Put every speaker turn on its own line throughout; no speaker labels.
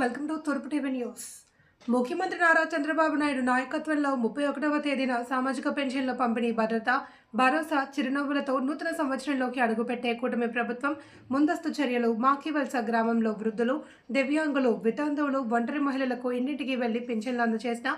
Welcome to Toorpu TV news. ముఖ్యమంత్రి నారా చంద్రబాబు నాయుడు నాయకత్వంలో ముప్పై ఒకటవ తేదీన సామాజిక పెన్షన్ల పంపిణీ భద్రత భరోసా చిరునవ్వులతో నూతన సంవత్సరంలోకి అడుగుపెట్టే కూటమి ప్రభుత్వం ముందస్తు చర్యలు మాకివల్స గ్రామంలో వృద్ధులు దివ్యాంగులు వితంతువులు ఒంటరి మహిళలకు ఇంటింటికి వెళ్ళి పింఛన్లు అందజేసిన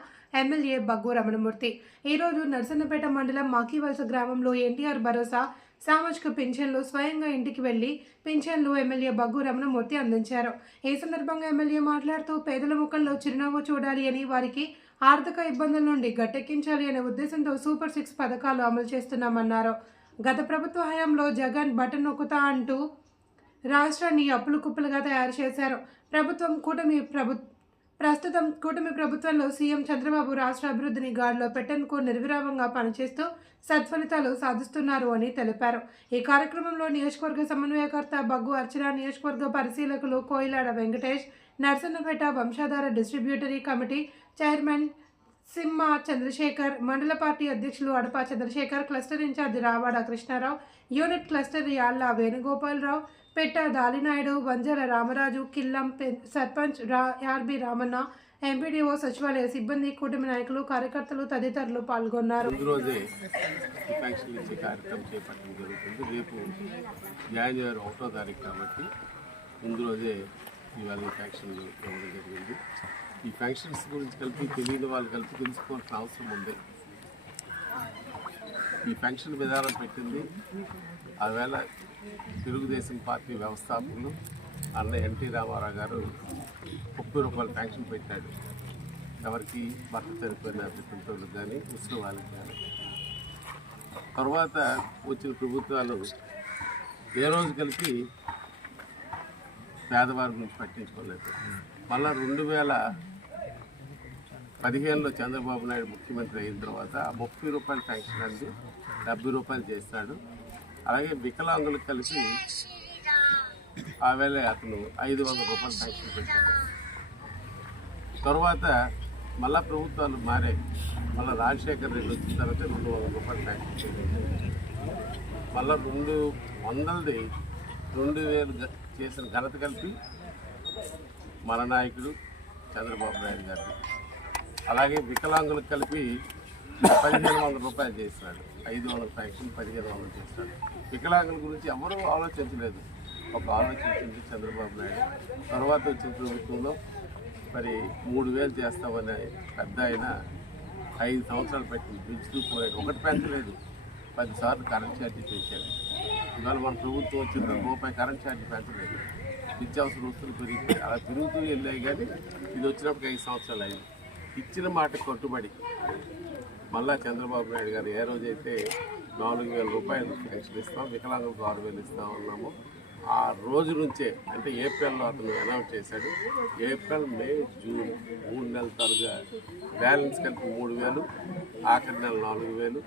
ఎమ్మెల్యే బగ్గు రమణమూర్తి. ఈరోజు నర్సన్నపేట మండలం మాకివలస గ్రామంలో ఎన్టీఆర్ భరోసా సామాజిక పింఛన్లు స్వయంగా ఇంటికి వెళ్ళి పింఛన్లు ఎమ్మెల్యే బగ్గు రమణమూర్తి అందించారు. ఈ సందర్భంగా ఎమ్మెల్యే మాట్లాడుతూ పేదల ముఖంలో చిరునవ్వు చూడాలి అని వారికి ఆర్థిక ఇబ్బందుల నుండి గట్టెక్కించాలి అనే ఉద్దేశంతో సూపర్ సిక్స్ పథకాలు అమలు చేస్తున్నామన్నారు. గత ప్రభుత్వ హయాంలో జగన్ బటన్ నొక్కుతా అంటూ రాష్ట్రాన్ని అప్పులు కుప్పలుగా తయారు చేశారు. ప్రభుత్వం కూటమి ప్రభు ప్రస్తుతం కూటమి ప్రభుత్వంలో సీఎం చంద్రబాబు రాష్ట్ర అభివృద్ధిని గాడిలో పెట్టనుకు నిర్విరామంగా పనిచేస్తూ సత్ఫలితాలు సాధిస్తున్నారు అని తెలిపారు. ఈ కార్యక్రమంలో నియోజకవర్గ సమన్వయకర్త బగ్గు అర్చన నియోజకవర్గ పరిశీలకులు Koyilada Venkatesh Narasannapeta Vamsadhara distributory committee chairman Simma Chandrasekhar మండల పార్టీ అధ్యక్షులు Adapa Chandrasekhar cluster incharge Ravada Krishnarao unit cluster Yalla Venugopalarao పెట్ట దాలినాయుడు వంజల రామరాజు కిల్లం పె- సర్పంచ్ రా ఆర్బి రామన్న ఎంపీడీఓ సచివాలయ సిబ్బంది కూటమి నాయకులు కార్యకర్తలు తదితరులు పాల్గొన్నారు.
ఈ ఇచ్చే కార్యక్రమం చేపట్టడం జరుగుతుంది. రేపు జనవరి ఒకటో తారీఖు కాబట్టి ముందు రోజే ఇవాళ ఇవ్వడం జరిగింది. ఈ గురించి కలిపి తెలియని వాళ్ళు కలిపి తెలుసుకోవాల్సిన అవసరం ఉంది. ఈ పెన్షన్ విధానం పెట్టింది. ఆవేళ తెలుగుదేశం పార్టీ వ్యవస్థాపకులు అన్న ఎన్టీ రామారావు గారు ముప్పై రూపాయల పెన్షన్ పెట్టాడు. ఎవరికి భర్త చనిపోయిన వితంతువులకు కానీ ముస్లిం వాళ్ళకి కానీ తర్వాత వచ్చిన ప్రభుత్వాలు ఏ రోజు కలిపి పేదవారి గురించి పట్టించుకోలేదు. మళ్ళా రెండు వేల పదిహేనులో చంద్రబాబు నాయుడు ముఖ్యమంత్రి అయిన తర్వాత ఆ ముప్పై రూపాయల పెన్షన్ అనేది డెబ్బై రూపాయలు చేస్తాడు. అలాగే వికలాంగులకు కలిసి ఆవేళ అతను ఐదు వందల రూపాయలు పెన్షన్ పెట్టాడు. తర్వాత మళ్ళా ప్రభుత్వాలు మారాయి. మళ్ళీ రాజశేఖర్ రెడ్డి వచ్చిన తర్వాత రెండు వందల రూపాయలు ట్యాక్స్ మళ్ళీ మళ్ళా రెండు వందలది రెండు వేలు చేసిన ఘనత కలిపి మన నాయకుడు చంద్రబాబు నాయుడు గారు అలాగే వికలాంగులకు కలిపి పదిహేను వందల రూపాయలు చేసినాడు ఐదు వందల ప్యాక్షన్ పదిహేను వందలు చేసినాడు వికలాంగుల గురించి ఎవరూ ఆలోచించలేదు. ఒక ఆలోచించింది చంద్రబాబు నాయుడు. తర్వాత వచ్చిన ప్రభుత్వంలో మరి మూడు వేలు చేస్తామని పెద్ద ఆయన ఐదు సంవత్సరాలు పెట్టి పెంచుతూ పోయాడు. ఒకటి పెంచలేదు పదిసార్లు కరెంట్ ఛార్జీ పెంచాడు ఇవాళ మన ప్రభుత్వం వచ్చిన రూపాయి కరెంట్ ఛార్జీ పెంచలేదు. నిత్యావసర వస్తువులు పెరిగి అలా తిరుగుతూ వెళ్ళాయి కానీ ఇది వచ్చినప్పుడు ఐదు సంవత్సరాలు అయింది. ఇచ్చిన మాట కట్టుబడి మళ్ళా చంద్రబాబు నాయుడు గారు ఏ రోజైతే నాలుగు వేల రూపాయలు పెన్షన్ ఇస్తాం వికలాంగులకు ఆరు వేలు ఇస్తాం ఉన్నామో ఆ రోజు నుంచే అంటే ఏప్రిల్లో అతను అనౌన్స్ చేశాడు ఏప్రిల్ మే జూన్ మూడు నెలల తరుగా బ్యాలెన్స్ కలిపి మూడు వేలు ఆఖరి నెల నాలుగు వేలు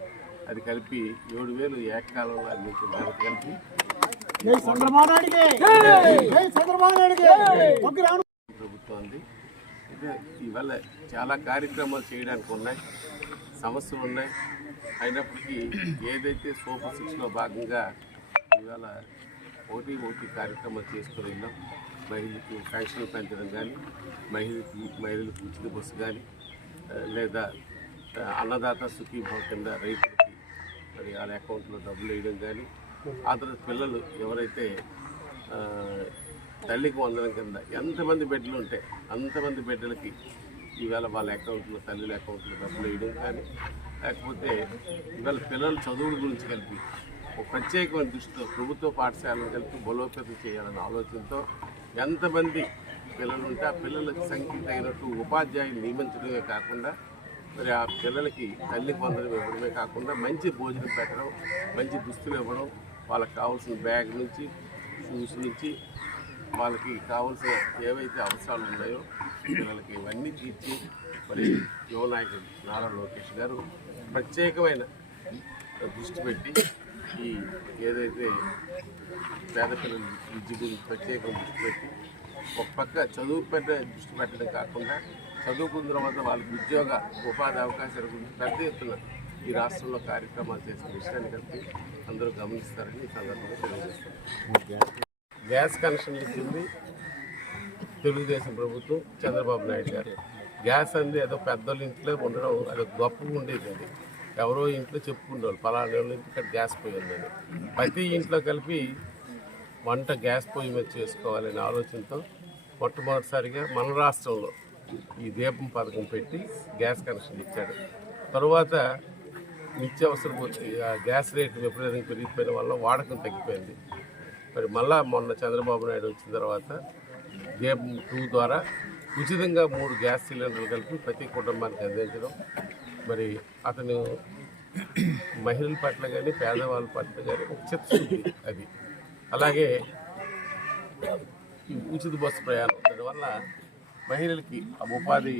అది కలిపి ఏడు వేలు ఏకకాలంలో అందించిన దానికి కలిపి
జై
అయితే ఇవాళ చాలా కార్యక్రమాలు చేయడానికి ఉన్నాయి సమస్యలు ఉన్నాయి. అయినప్పటికీ ఏదైతే సూపర్ సిక్స్లో భాగంగా ఇవాళ ఓటీ ఓటీ కార్యక్రమాలు చేసుకుని వెళ్ళాం మహిళలకు పెన్షన్లు పెంచడం కానీ మహిళలకు మహిళలకు ఉచిత బస్సు కానీ లేదా అన్నదాత సుఖీభావ కింద రైతులకి మరి వాళ్ళ అకౌంట్లో డబ్బులు వేయడం కానీ ఆ తర్వాత పిల్లలు ఎవరైతే తల్లికి వందనం కింద ఎంతమంది బిడ్డలు ఉంటే అంతమంది బిడ్డలకి ఈవేళ వాళ్ళ అకౌంట్లో తల్లుల అకౌంట్లో డబ్బులు వేయడం కానీ లేకపోతే ఇవాళ పిల్లల చదువుల గురించి కలిపి ఒక ప్రత్యేకమైన దృష్టితో ప్రభుత్వ పాఠశాలను కలిపి బలోపేతం చేయాలనే ఆలోచనతో ఎంతమంది పిల్లలు ఉంటే ఆ పిల్లలకి సంఖ్య తగినట్టు ఉపాధ్యాయులు నియమించడమే కాకుండా మరి ఆ పిల్లలకి తల్లికి పొందడం ఇవ్వడమే కాకుండా మంచి భోజనం పెట్టడం మంచి దుస్తులు ఇవ్వడం వాళ్ళకి కావాల్సిన బ్యాగ్ నుంచి షూస్ నుంచి వాళ్ళకి కావాల్సిన ఏవైతే అవసరాలు ఉన్నాయో పిల్లలకి ఇవన్నీ తీర్చి మరి యువ నాయకుడు నారా లోకేష్ గారు ప్రత్యేకమైన దృష్టి పెట్టి ఈ ఏదైతే పేద పిల్లల విద్య గురించి ప్రత్యేకంగా దృష్టి పెట్టి ఒక పక్క చదువు పెద్ద దృష్టి పెట్టడం కాకుండా చదువుకున్న తర్వాత వాళ్ళకి ఉద్యోగ ఉపాధి అవకాశాల గురించి పెద్ద ఎత్తున ఈ రాష్ట్రంలో కార్యక్రమాలు చేసిన విషయాన్ని కలిపి అందరూ గమనిస్తారని ఈ సందర్భంగా తెలియజేస్తారు గ్యాస్ కనెక్షన్ ఇచ్చింది తెలుగుదేశం ప్రభుత్వం చంద్రబాబు నాయుడు గారు. గ్యాస్ అనేది ఏదో పెద్దోళ్ళ ఇంట్లో ఉండడం అది గొప్పగా ఉండేది అది. ఎవరో ఇంట్లో చెప్పుకునేవాళ్ళు పలానా వాళ్ళ ఇంటికి ఇక్కడ గ్యాస్ పోయిందని ప్రతి ఇంట్లో కలిపి వంట గ్యాస్ పొయ్యి మీద చేసుకోవాలనే ఆలోచనతో మొట్టమొదటిసారిగా మన రాష్ట్రంలో ఈ దీపం పథకం పెట్టి గ్యాస్ కనెక్షన్ ఇచ్చాడు. తరువాత నిత్యావసర ఆ గ్యాస్ రేటు విపరీతంగా పెరిగిపోయిన వల్ల వాడకం తగ్గిపోయింది. మరి మళ్ళా మొన్న చంద్రబాబు నాయుడు వచ్చిన తర్వాత జేబ్ టూ ద్వారా ఉచితంగా మూడు గ్యాస్ సిలిండర్లు కలిపి ప్రతి కుటుంబానికి అందించడం. మరి అతను మహిళల పట్ల కానీ పేదవాళ్ళ పట్ల కానీ ఒక చిత్తశుద్ధి అది. అలాగే ఈ ఉచిత బస్సు ప్రయాణం దానివల్ల మహిళలకి ఆ ఉపాధి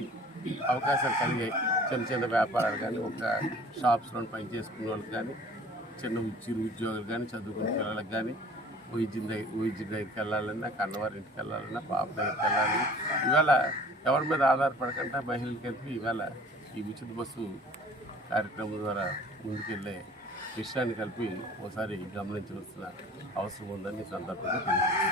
అవకాశాలు కలిగాయి చిన్న చిన్న వ్యాపారాలు కానీ ఒక షాప్స్లో పని చేసుకునే వాళ్ళకి కానీ చిన్న చిరు ఉద్యోగులు కానీ చదువుకునే పిల్లలకు కానీ వైద్యం దగ్గర వైద్యం దగ్గరికి వెళ్ళాలన్నా కన్నవారి ఇంటికి వెళ్ళాలన్నా పాప దగ్గరికి వెళ్ళాలి ఇవాళ ఎవరి మీద ఆధారపడకుండా మహిళలకి కలిపి ఇవాళ ఈ ఉచిత బస్సు కార్యక్రమం ద్వారా ముందుకెళ్ళే విషయాన్ని కలిపి ఒకసారి గమనించవలసిన అవసరం ఉందని సందర్భంగా తెలియజేస్తాను